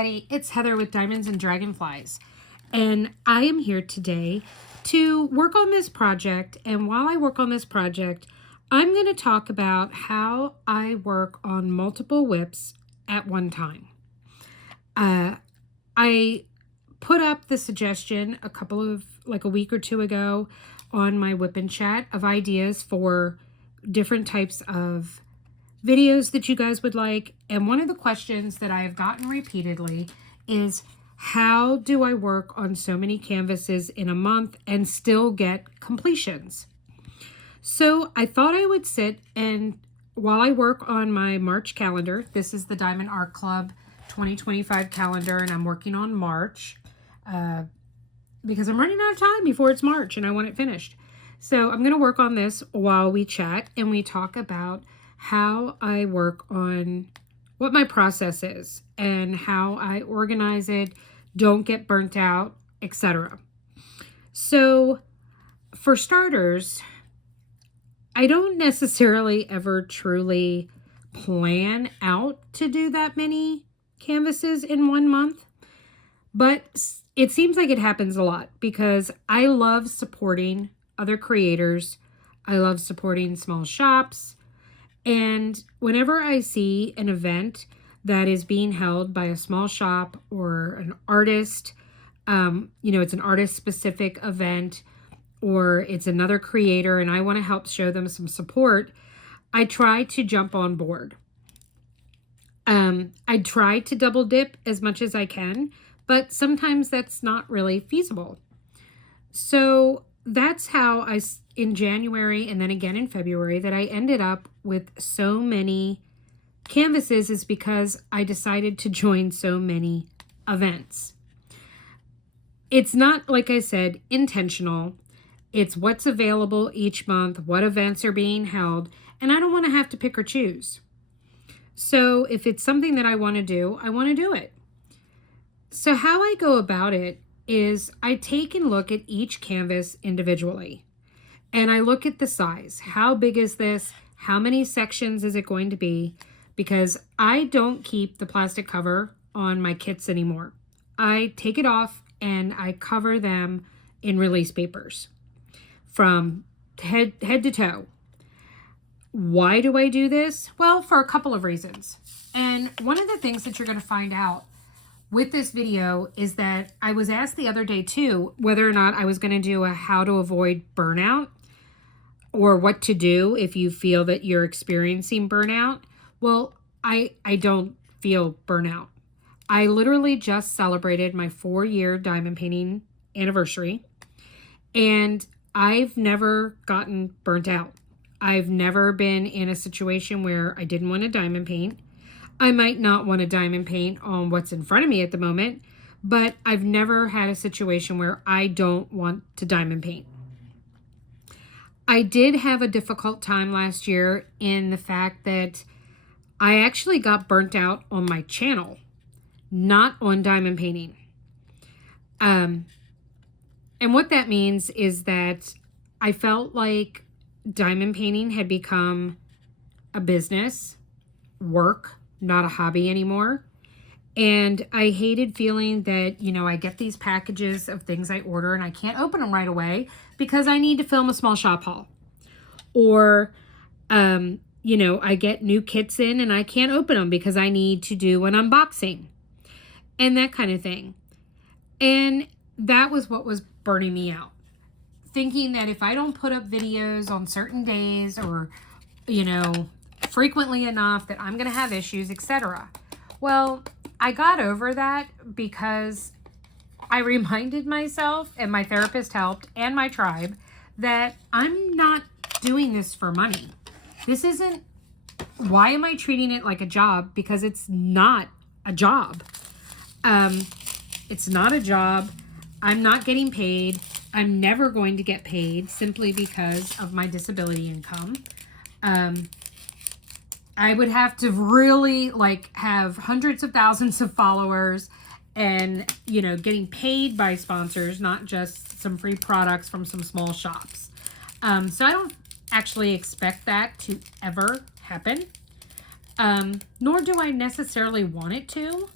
everybody, it's Heather with Diamonds and Dragonflies, and I am here today to work on this project. And while I work on this project, I'm going to talk about how I work on multiple whips at one time. I put up the suggestion a week or two ago on my Whip and Chat of ideas for different types of videos that you guys would like. And one of the questions that I have gotten repeatedly is, how do I work on so many canvases in a month and still get completions? So I thought I would sit and, while I work on my March calendar, this is the Diamond Art Club 2025 calendar, and I'm working on March because I'm running out of time before it's March and I want it finished. So I'm going to work on this while we chat and we talk about how I work on what my process is and how I organize it, don't get burnt out, etc. So for starters, I don't necessarily ever truly plan out to do that many canvases in 1 month, but it seems like it happens a lot because I love supporting other creators. I love supporting small shops. And whenever I see an event that is being held by a small shop or an artist, it's an artist specific event, or it's another creator and I want to help show them some support, I try to jump on board. I try to double dip as much as I can, but sometimes that's not really feasible. So that's how in January and then again in February, that I ended up with so many canvases, is because I decided to join so many events. It's not, like I said, intentional. It's what's available each month, what events are being held, and I don't want to have to pick or choose. So if it's something that I want to do, I want to do it. So how I go about it is I take and look at each canvas individually. And I look at the size. How big is this? How many sections is it going to be? Because I don't keep the plastic cover on my kits anymore. I take it off and I cover them in release papers from head to toe. Why do I do this? Well, for a couple of reasons. And one of the things that you're going to find out with this video is that I was asked the other day too, whether or not I was going to do a how to avoid burnout, or what to do if you feel that you're experiencing burnout. Well, I don't feel burnout. I literally just celebrated my 4-year diamond painting anniversary, and I've never gotten burnt out. I've never been in a situation where I didn't want to diamond paint. I might not want to diamond paint on what's in front of me at the moment, but I've never had a situation where I don't want to diamond paint. I did have a difficult time last year in the fact that I actually got burnt out on my channel, not on diamond painting. And what that means is that I felt like diamond painting had become a business, work, not a hobby anymore. And I hated feeling that, I get these packages of things I order and I can't open them right away because I need to film a small shop haul. Or, I get new kits in and I can't open them because I need to do an unboxing and that kind of thing. And that was what was burning me out. Thinking that if I don't put up videos on certain days or, frequently enough, that I'm going to have issues, etc. Well, I got over that because I reminded myself, and my therapist helped, and my tribe, that I'm not doing this for money. This isn't, why am I treating it like a job? Because it's not a job. It's not a job. I'm not getting paid. I'm never going to get paid simply because of my disability income. I would have to really have hundreds of thousands of followers and, getting paid by sponsors, not just some free products from some small shops. So I don't actually expect that to ever happen. Nor do I necessarily want it to.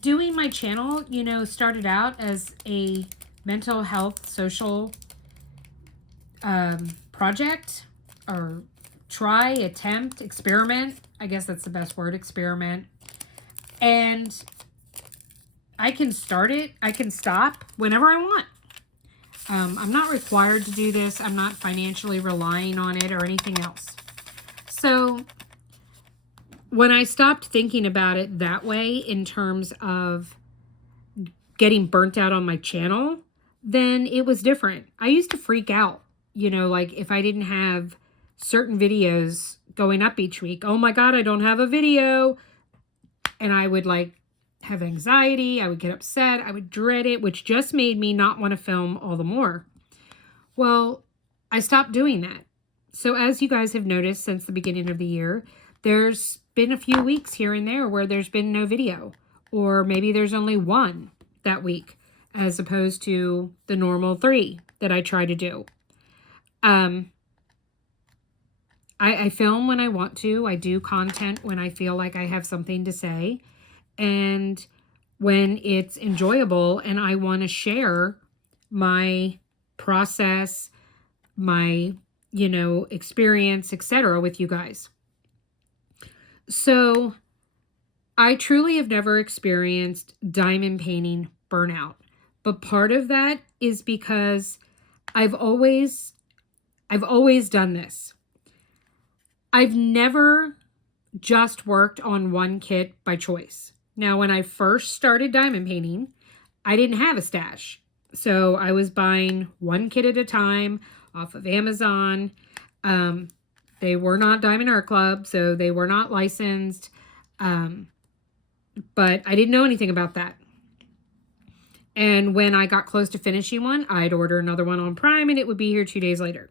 doing my channel, you know, started out as a mental health social project, or attempt, experiment. I guess that's the best word, experiment. And I can start it, I can stop whenever I want. I'm not required to do this. I'm not financially relying on it or anything else. So when I stopped thinking about it that way in terms of getting burnt out on my channel, then it was different. I used to freak out, you know, like if I didn't have certain videos going up each week. Oh my God, I don't have a video. And I would like have anxiety. I would get upset. I would dread it, which just made me not want to film all the more. Well, I stopped doing that. So as you guys have noticed since the beginning of the year, there's been a few weeks here and there where there's been no video, or maybe there's only one that week as opposed to the normal 3 that I try to do. I film when I want to. I do content when I feel like I have something to say, and when it's enjoyable and I want to share my process, my, you know, experience, etc. with you guys. So I truly have never experienced diamond painting burnout, but part of that is because I've always done this. I've never just worked on one kit by choice. Now, when I first started diamond painting, I didn't have a stash. So I was buying one kit at a time off of Amazon. They were not Diamond Art Club, so they were not licensed. But I didn't know anything about that. And when I got close to finishing one, I'd order another one on Prime and it would be here 2 days later.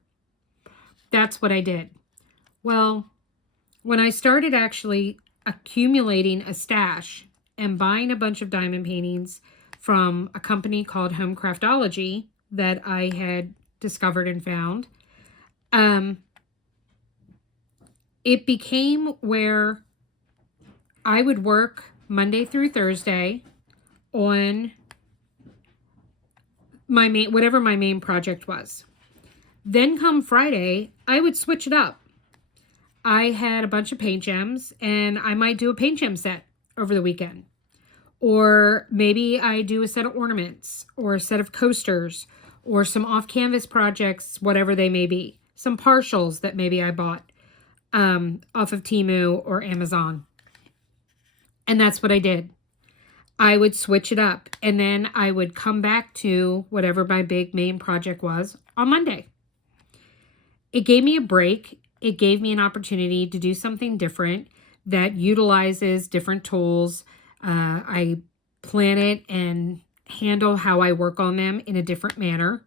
That's what I did. Well, when I started actually accumulating a stash and buying a bunch of diamond paintings from a company called Home Craftology that I had discovered and found, it became where I would work Monday through Thursday on my whatever my main project was. Then come Friday, I would switch it up. I had a bunch of paint gems and I might do a paint gem set over the weekend. Or maybe I do a set of ornaments or a set of coasters or some off-canvas projects, whatever they may be. Some partials that maybe I bought off of Temu or Amazon. And that's what I did. I would switch it up and then I would come back to whatever my big main project was on Monday. It gave me a break. It gave me an opportunity to do something different that utilizes different tools. I plan it and handle how I work on them in a different manner.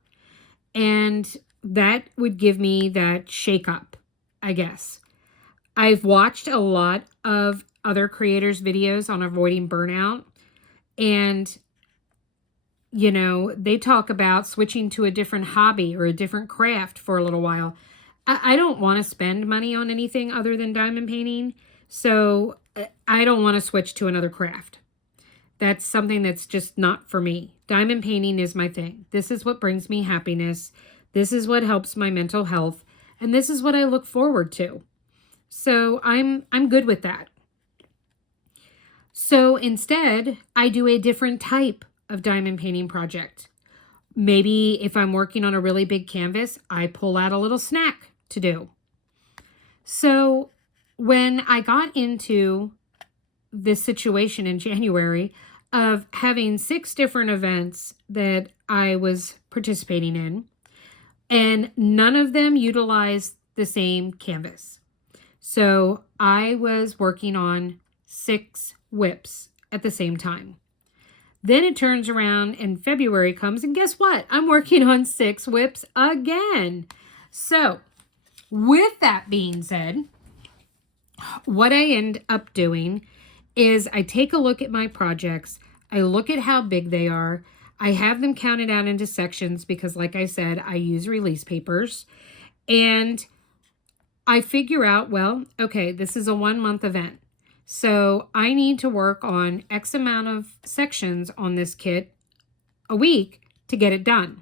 And that would give me that shake up, I guess. I've watched a lot of other creators' videos on avoiding burnout. And, you know, they talk about switching to a different hobby or a different craft for a little while. I don't want to spend money on anything other than diamond painting. So I don't want to switch to another craft. That's something that's just not for me. Diamond painting is my thing. This is what brings me happiness. This is what helps my mental health. And this is what I look forward to. So I'm good with that. So instead, I do a different type of diamond painting project. Maybe if I'm working on a really big canvas, I pull out a little snack to do. So when I got into this situation in January of having 6 different events that I was participating in, and none of them utilized the same canvas. So I was working on 6 whips at the same time. Then it turns around and February comes and guess what? I'm working on 6 whips again. So with that being said, what I end up doing is I take a look at my projects. I look at how big they are. I have them counted out into sections because like I said, I use release papers. And I figure out, well, okay, this is a 1-month event. So I need to work on X amount of sections on this kit a week to get it done.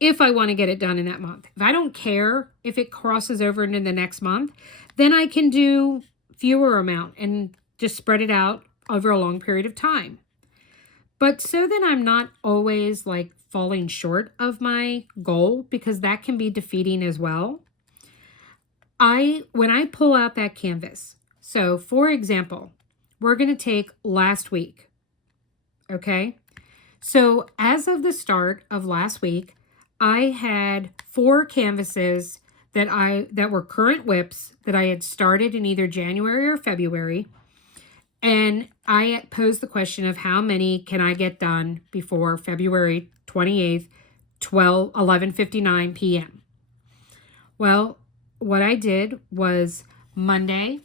If I want to get it done in that month. If I don't care if it crosses over into the next month, then I can do fewer amount and just spread it out over a long period of time. But so that I'm not always like falling short of my goal, because that can be defeating as well. When I pull out that canvas, so for example, we're going to take last week. Okay. So as of the start of last week, I had 4 canvases that were current whips that I had started in either January or February. And I posed the question of how many can I get done before February 28th, 11:59 p.m. Well, what I did was Monday,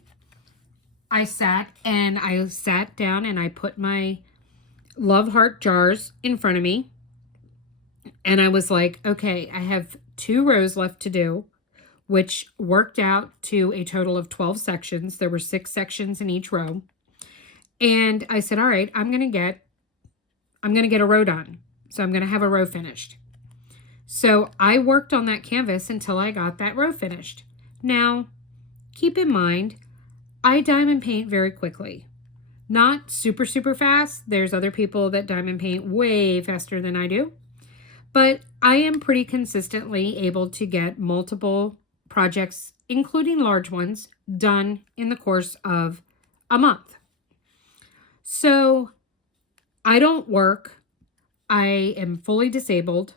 I sat down and I put my love heart jars in front of me. And I was like, okay, I have 2 rows left to do, which worked out to a total of 12 sections. There were 6 sections in each row. And I said, all right, I'm going to get a row done. So I'm going to have a row finished. So I worked on that canvas until I got that row finished. Now, keep in mind, I diamond paint very quickly. Not super, super fast. There's other people that diamond paint way faster than I do. But I am pretty consistently able to get multiple projects, including large ones, done in the course of a month. So I don't work. I am fully disabled,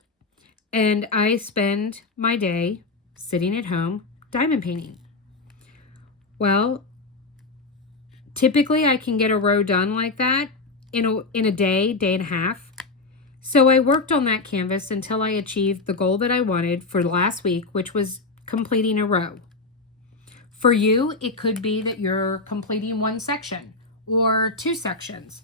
and I spend my day sitting at home diamond painting. Well, typically I can get a row done like that in a day and a half. So I worked on that canvas until I achieved the goal that I wanted for last week, which was completing a row. For you, it could be that you're completing 1 section or 2 sections,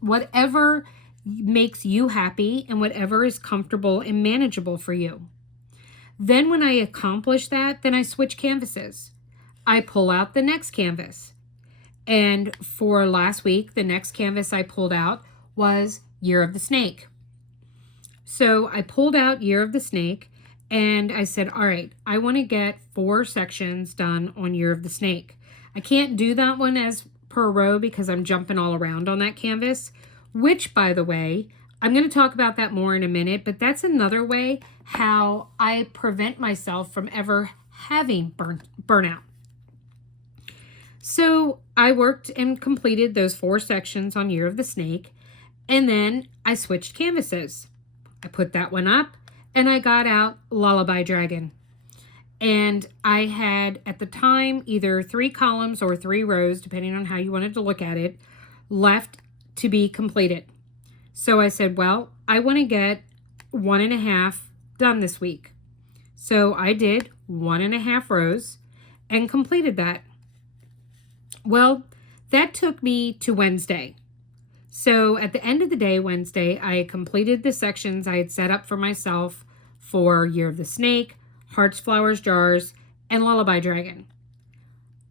whatever makes you happy and whatever is comfortable and manageable for you. Then when I accomplish that, then I switch canvases. I pull out the next canvas. And for last week, the next canvas I pulled out was Year of the Snake. So I pulled out Year of the Snake and I said, all right, I want to get 4 sections done on Year of the Snake. I can't do that one as per row because I'm jumping all around on that canvas, which, by the way, I'm going to talk about that more in a minute, but that's another way how I prevent myself from ever having burnout. So I worked and completed those 4 sections on Year of the Snake, and then I switched canvases. I put that one up and I got out Lullaby Dragon. And I had at the time either 3 columns or 3 rows, depending on how you wanted to look at it, left to be completed. So I said, well, I want to get 1.5 done this week. So I did 1.5 rows and completed that. Well, that took me to Wednesday. So at the end of the day, Wednesday, I completed the sections I had set up for myself for Year of the Snake, Hearts, Flowers, Jars, and Lullaby Dragon.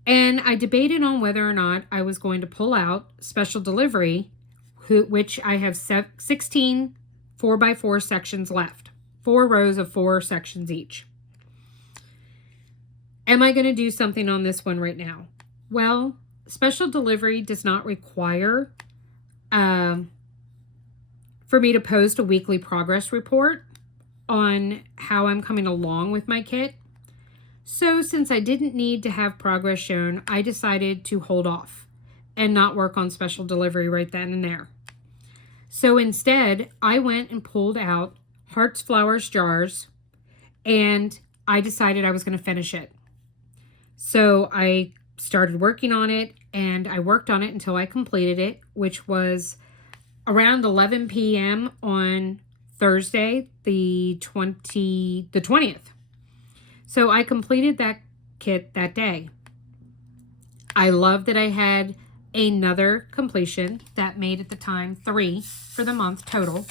And I debated on whether or not I was going to pull out Special Delivery, which I have 16 4x4 sections left, 4 rows of 4 sections each. Am I going to do something on this one right now? Well, Special Delivery does not require for me to post a weekly progress report on how I'm coming along with my kit. So since I didn't need to have progress shown, I decided to hold off and not work on Special Delivery right then and there. So instead, I went and pulled out Hearts, Flowers, Jars, and I decided I was going to finish it. So I started working on it, and I worked on it until I completed it, which was around 11 p.m. on Thursday, the 20th. So I completed that kit that day. I love that I had another completion that made at the time 3 for the month total,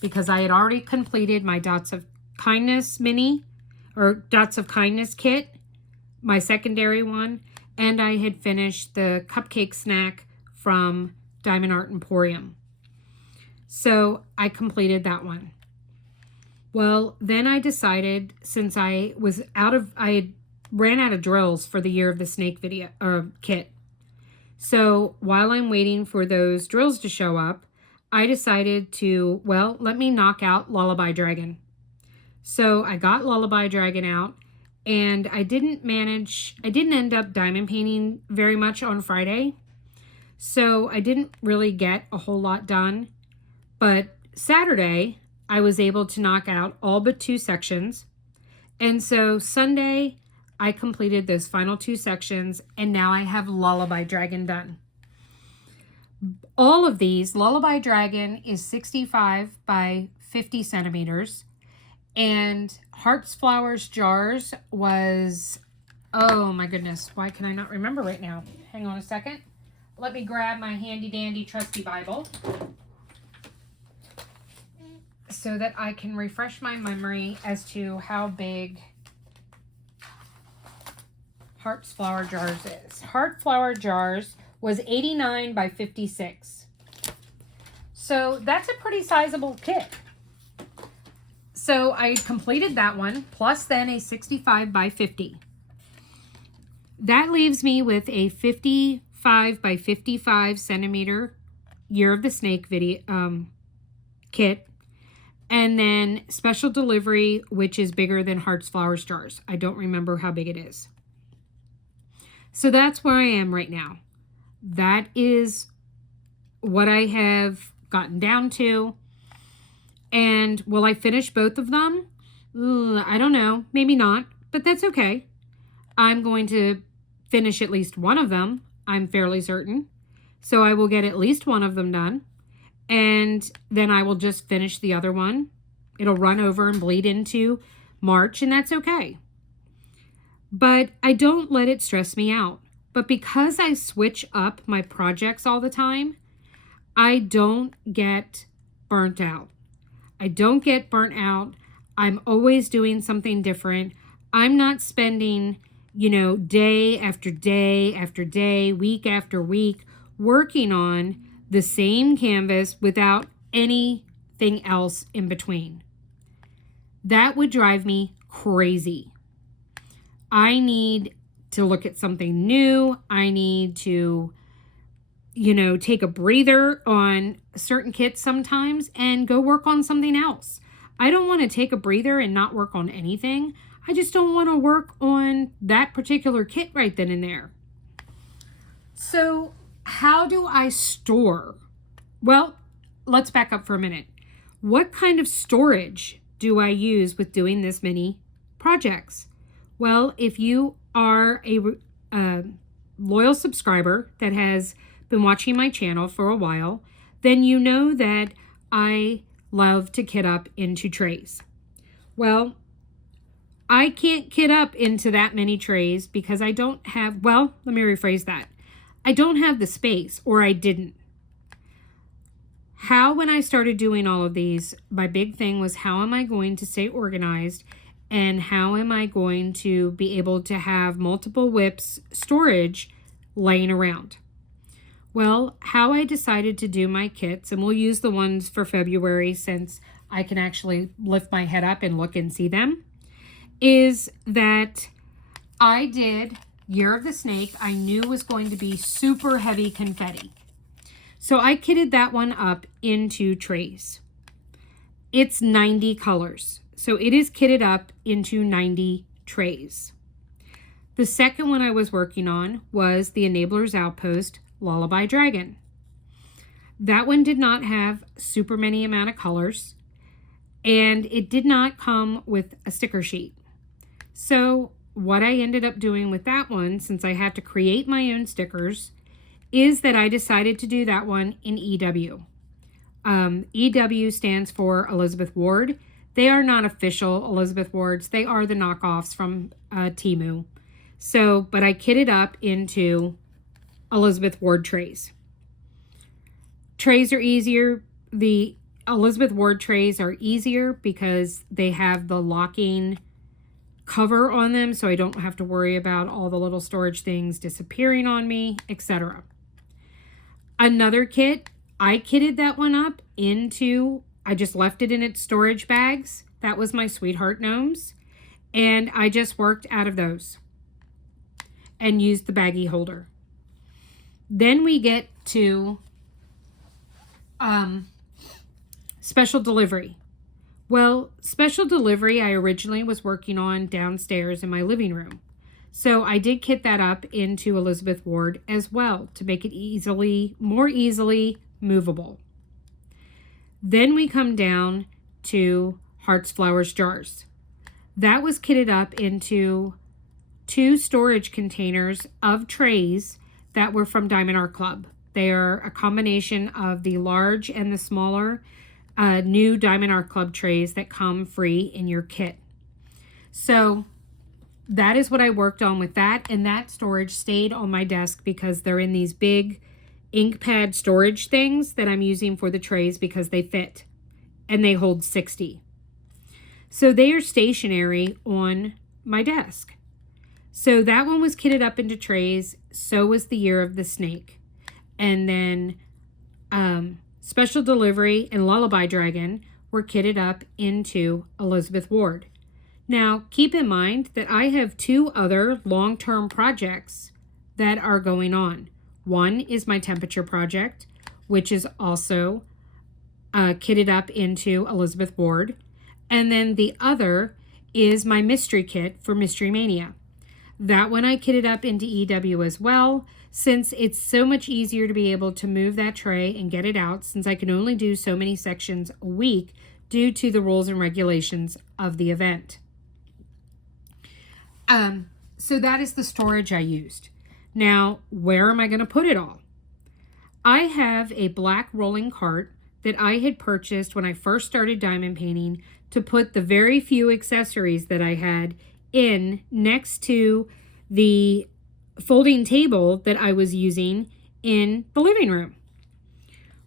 because I had already completed my Dots of Kindness mini or Dots of Kindness kit, my secondary one, and I had finished the cupcake snack from Diamond Art Emporium. So I completed that one. Well, then I decided, since I had ran out of drills for the Year of the Snake video kit. So while I'm waiting for those drills to show up, I decided to, well, let me knock out Lullaby Dragon. So I got Lullaby Dragon out, and I didn't end up diamond painting very much on Friday. So I didn't really get a whole lot done. But Saturday, I was able to knock out all but 2 sections. And so Sunday, I completed those final 2 sections, and now I have Lullaby Dragon done. All of these, Lullaby Dragon is 65 by 50 centimeters, and Hearts, Flowers, Jars was, oh my goodness, why can I not remember right now? Hang on a second. Let me grab my handy dandy trusty Bible so that I can refresh my memory as to how big Hearts, Flower, Jars is. Heart, Flower, Jars was 89 by 56. So that's a pretty sizable kit. So I completed that one, plus then a 65 by 50. That leaves me with a 55 by 55 centimeter Year of the Snake video kit. And then Special Delivery, which is bigger than Hearts, Flowers, Jars. I don't remember how big it is. So that's where I am right now. That is what I have gotten down to. And will I finish both of them? I don't know. Maybe not, but that's okay. I'm going to finish at least one of them. I'm fairly certain. So I will get at least one of them done. And then I will just finish the other one. It'll run over and bleed into March, and that's okay. But I don't let it stress me out. But because I switch up my projects all the time, I don't get burnt out. I don't get burnt out. I'm always doing something different. I'm not spending, day after day after day, week after week, working on the same canvas without anything else in between. That would drive me crazy. I need to look at something new. I need to, take a breather on certain kits sometimes and go work on something else. I don't want to take a breather and not work on anything. I just don't want to work on that particular kit right then and there. So how do I store? Well, let's back up for a minute. What kind of storage do I use with doing this many projects? Well, if you are a loyal subscriber that has been watching my channel for a while, then you know that I love to kit up into trays. Well, I can't kit up into that many trays because I don't have, well, let me rephrase that. I don't have the space, or I didn't. When I started doing all of these, my big thing was, how am I going to stay organized, and how am I going to be able to have multiple whips storage laying around? Well, how I decided to do my kits, and we'll use the ones for February since I can actually lift my head up and look and see them, is that I did Year of the Snake. I knew was going to be super heavy confetti. So I kitted that one up into trays. It's 90 colors. So it is kitted up into 90 trays. The second one I was working on was the Enablers Outpost Lullaby Dragon. That one did not have super many amount of colors, and it did not come with a sticker sheet. So what I ended up doing with that one, since I had to create my own stickers, is that I decided to do that one in EW. EW stands for Elizabeth Ward. They are not official Elizabeth Wards. They are the knockoffs from Temu. So, but I kitted up into Elizabeth Ward trays. Trays are easier. The Elizabeth Ward trays are easier because they have the locking cover on them so I don't have to worry about all the little storage things disappearing on me, etc. Another kit, I kitted that one up into, I just left it in its storage bags. That was my Sweetheart Gnomes. And I just worked out of those and used the baggie holder. Then we get to special delivery. Well, special delivery I originally was working on downstairs in my living room. So I did kit that up into Elizabeth Ward as well to make it more easily movable. Then we come down to Hearts, Flowers, Jars. That was kitted up into 2 storage containers of trays that were from Diamond Art Club. They are a combination of the large and the smaller new Diamond Art Club trays that come free in your kit. So that is what I worked on with that, and that storage stayed on my desk because they're in these big ink pad storage things that I'm using for the trays because they fit and they hold 60. So they are stationary on my desk. So that one was kitted up into trays. So was the Year of the Snake. And then Special Delivery and Lullaby Dragon were kitted up into Elizabeth Ward. Now, keep in mind that I have 2 other long-term projects that are going on. One is my temperature project, which is also kitted up into Elizabeth Ward. And then the other is my mystery kit for Mystery Mania. That one I kitted up into EW as well, since it's so much easier to be able to move that tray and get it out, since I can only do so many sections a week due to the rules and regulations of the event. So that is the storage I used. Now, where am I going to put it all? I have a black rolling cart that I had purchased when I first started diamond painting to put the very few accessories that I had in next to the folding table that I was using in the living room.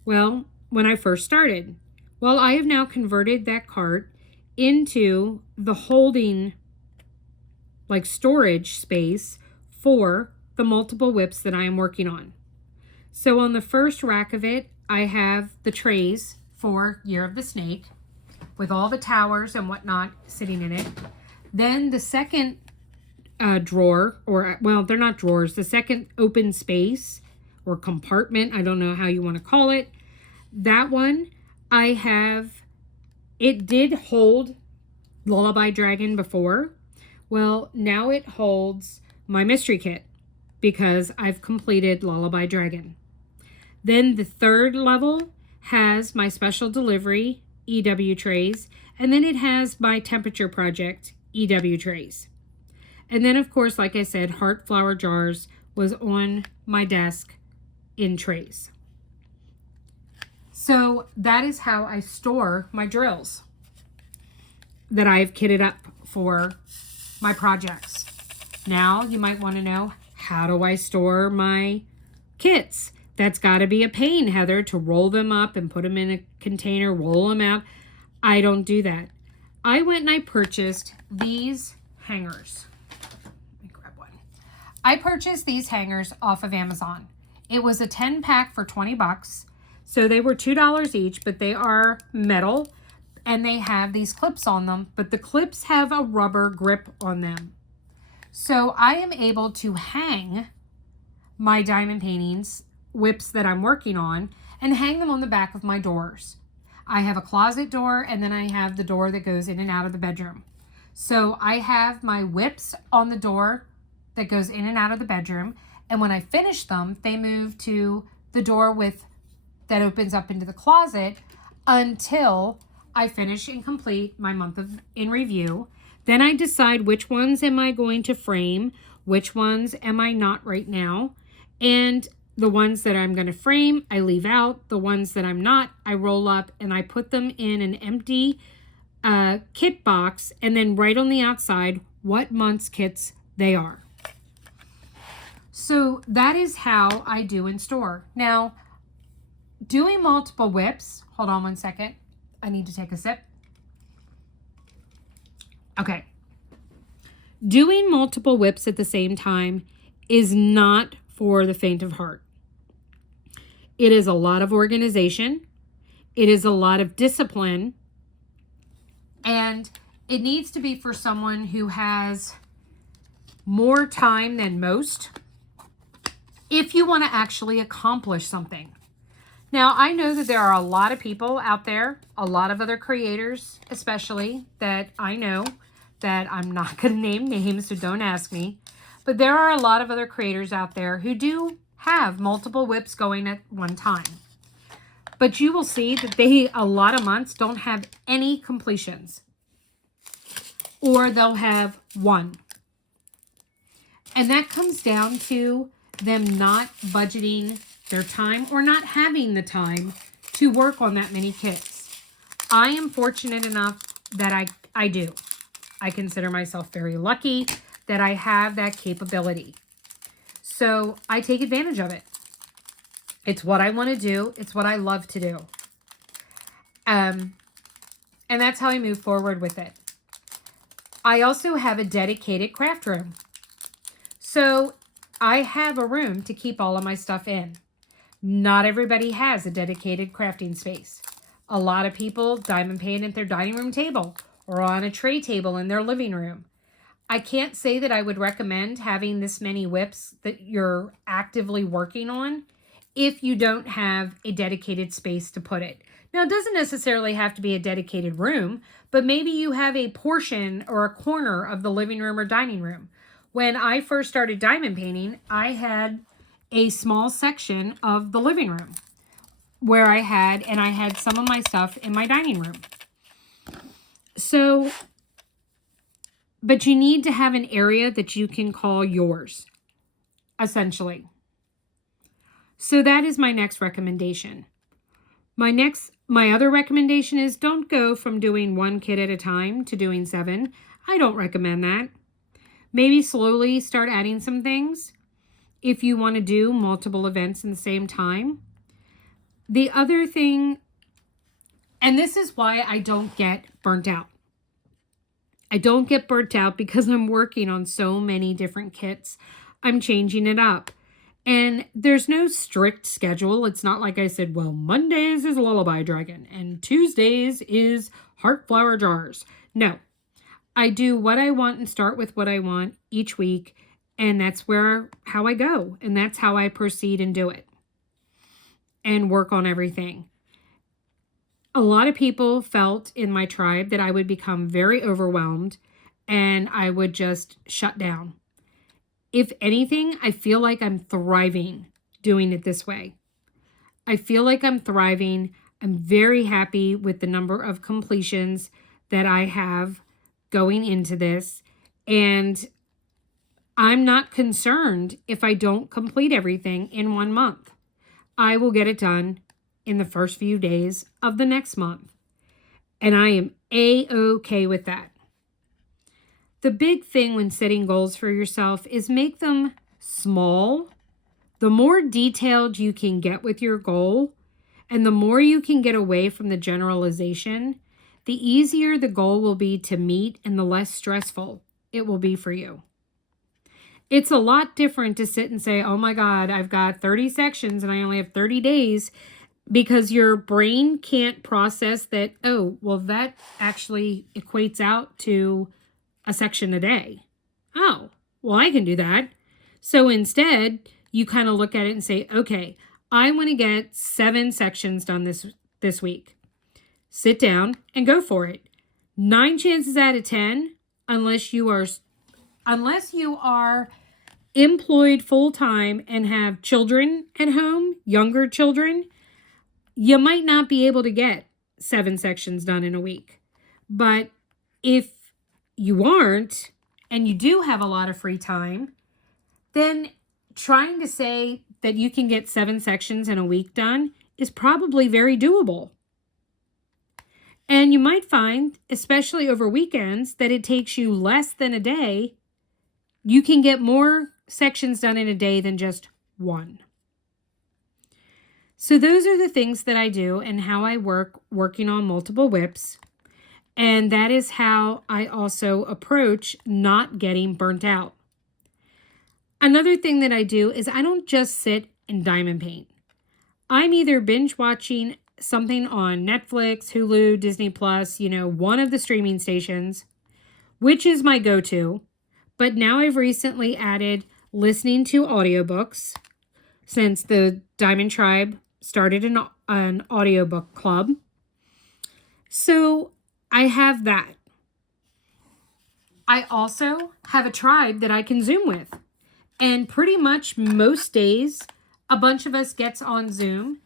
Well, when I first started, well, I have now converted that cart into the holding, like, storage space for the multiple whips that I am working on. So on the first rack of it, I have the trays for Year of the Snake with all the towers and whatnot sitting in it. Then the second drawer, or, well, they're not drawers, the second open space or compartment, I don't know how you want to call it. That one, I have, it did hold Lullaby Dragon before. Well, now it holds my mystery kit because I've completed Lullaby Dragon. Then the third level has my special delivery EW trays, and then it has my temperature project EW trays. And then, of course, like I said, Heart Flower Jars was on my desk in trays. So that is how I store my drills that I've kitted up for my projects. Now you might want to know, how do I store my kits? That's got to be a pain, Heather, to roll them up and put them in a container, roll them out. I don't do that. I went and I purchased these hangers. Let me grab one. I purchased these hangers off of Amazon. It was a 10-pack for 20 bucks. So they were $2 each, but they are metal and they have these clips on them, but the clips have a rubber grip on them. So I am able to hang my diamond paintings, whips that I'm working on, and hang them on the back of my doors. I have a closet door, and then I have the door that goes in and out of the bedroom. So I have my whips on the door that goes in and out of the bedroom, and when I finish them, they move to the door that opens up into the closet until I finish and complete my month in review. Then I decide which ones am I going to frame, which ones am I not right now, and the ones that I'm going to frame, I leave out. The ones that I'm not, I roll up and I put them in an empty kit box, and then write on the outside what month's kits they are. So that is how I do in store. Now, doing multiple whips, hold on one second. I need to take a sip. Okay. Doing multiple whips at the same time is not for the faint of heart. It is a lot of organization. It is a lot of discipline. And it needs to be for someone who has more time than most if you want to actually accomplish something. Now, I know that there are a lot of people out there, a lot of other creators, especially, that I know that I'm not going to name names, so don't ask me. But there are a lot of other creators out there who do have multiple whips going at one time. But you will see that they, a lot of months, don't have any completions. Or they'll have one. And that comes down to them not budgeting their time or not having the time to work on that many kits. I am fortunate enough that I do. I consider myself very lucky that I have that capability. So I take advantage of it. It's what I want to do. It's what I love to do. And that's how I move forward with it. I also have a dedicated craft room. So I have a room to keep all of my stuff in. Not everybody has a dedicated crafting space. A lot of people diamond paint at their dining room table or on a tray table in their living room. I can't say that I would recommend having this many whips that you're actively working on if you don't have a dedicated space to put it. Now, it doesn't necessarily have to be a dedicated room, but maybe you have a portion or a corner of the living room or dining room. When I first started diamond painting, I had a small section of the living room where I had some of my stuff in my dining room. So, but you need to have an area that you can call yours, essentially. So that is my next recommendation. My other recommendation is don't go from doing one kit at a time to doing 7. I don't recommend that. Maybe slowly start adding some things if you want to do multiple events in the same time. The other thing, and this is why I don't get burnt out. I don't get burnt out because I'm working on so many different kits. I'm changing it up. And there's no strict schedule. It's not like I said, well, Mondays is Lullaby Dragon and Tuesdays is Heart Flower Jars. No, I do what I want and start with what I want each week. And that's how I go. And that's how I proceed and do it and work on everything. A lot of people felt in my tribe that I would become very overwhelmed and I would just shut down. If anything, I feel like I'm thriving doing it this way. I feel like I'm thriving. I'm very happy with the number of completions that I have going into this. And I'm not concerned if I don't complete everything in 1 month. I will get it done in the first few days of the next month. And I am A-okay with that. The big thing when setting goals for yourself is make them small. The more detailed you can get with your goal, and the more you can get away from the generalization, the easier the goal will be to meet and the less stressful it will be for you. It's a lot different to sit and say, oh my God, I've got 30 sections and I only have 30 days, because your brain can't process that, oh, well, that actually equates out to a section a day. Oh, well, I can do that. So instead, you kind of look at it and say, okay, I want to get 7 sections done this week. Sit down and go for it. 9 chances out of 10, unless you are employed full-time and have children at home, younger children, you might not be able to get 7 sections done in a week. But if you aren't, and you do have a lot of free time, then trying to say that you can get 7 sections in a week done is probably very doable. And you might find, especially over weekends, that it takes you less than a day. You can get more sections done in a day than just 1. So those are the things that I do and how I working on multiple whips. And that is how I also approach not getting burnt out. Another thing that I do is I don't just sit and diamond paint. I'm either binge watching something on Netflix, Hulu, Disney Plus, one of the streaming stations, which is my go-to. But now I've recently added listening to audiobooks since the Diamond Tribe started an audiobook club. So I have that. I also have a tribe that I can Zoom with. And pretty much most days, a bunch of us gets on Zoom.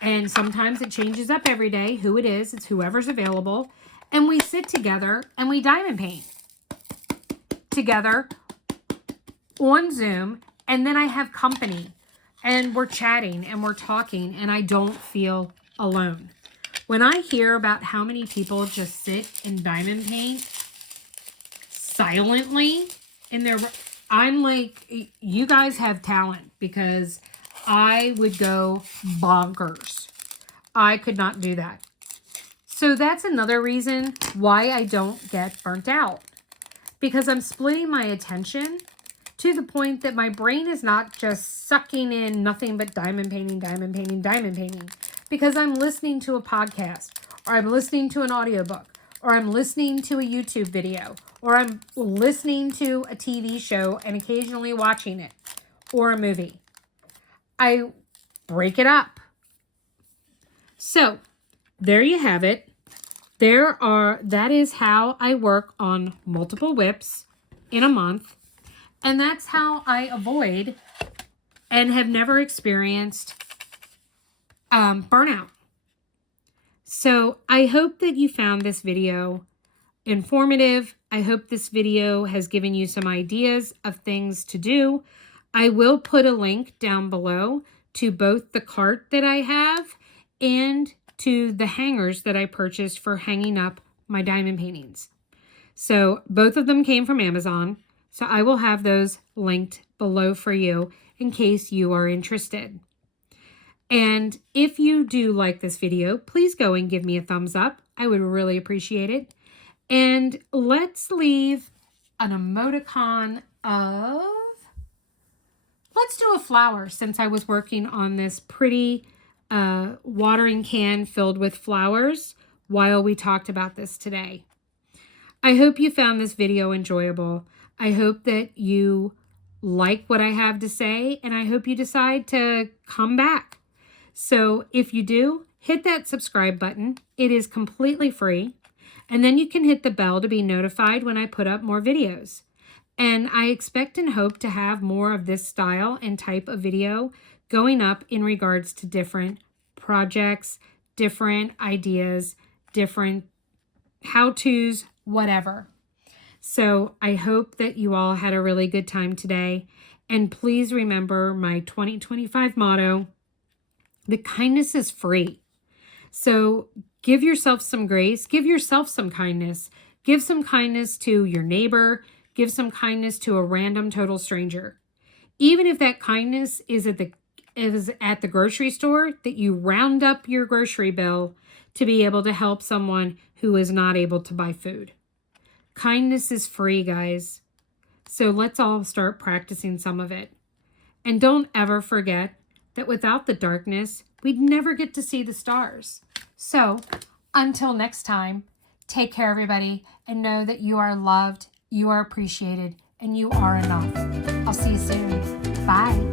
And sometimes it changes up every day who it is. It's whoever's available. And we sit together and we diamond paint together on Zoom. And then I have company. And we're chatting and we're talking. And I don't feel alone. When I hear about how many people just sit and diamond paint silently in their... I'm like, you guys have talent, because I would go bonkers. I could not do that. So that's another reason why I don't get burnt out, because I'm splitting my attention to the point that my brain is not just sucking in nothing but diamond painting, diamond painting, diamond painting, because I'm listening to a podcast, or I'm listening to an audiobook, or I'm listening to a YouTube video, or I'm listening to a TV show and occasionally watching it, or a movie. I break it up. So there you have it. That is how I work on multiple whips in a month. And that's how I avoid and have never experienced burnout. So I hope that you found this video informative. I hope this video has given you some ideas of things to do. I will put a link down below to both the cart that I have and to the hangers that I purchased for hanging up my diamond paintings. So both of them came from Amazon. So I will have those linked below for you in case you are interested. And if you do like this video, please go and give me a thumbs up. I would really appreciate it. And let's leave an emoticon of... Let's do a flower, since I was working on this pretty watering can filled with flowers while we talked about this today. I hope you found this video enjoyable. I hope that you like what I have to say, and I hope you decide to come back. So if you do, hit that subscribe button. It is completely free. And then you can hit the bell to be notified when I put up more videos. And I expect and hope to have more of this style and type of video going up in regards to different projects, different ideas, different how-tos, whatever. So I hope that you all had a really good time today. And please remember my 2025 motto: the kindness is free. So give yourself some grace, give yourself some kindness, give some kindness to your neighbor, give some kindness to a random total stranger. Even if that kindness is at the grocery store, that you round up your grocery bill to be able to help someone who is not able to buy food. Kindness is free, guys. So let's all start practicing some of it. And don't ever forget that without the darkness, we'd never get to see the stars. So until next time, take care, everybody, and know that you are loved, you are appreciated, and you are enough. I'll see you soon. Bye.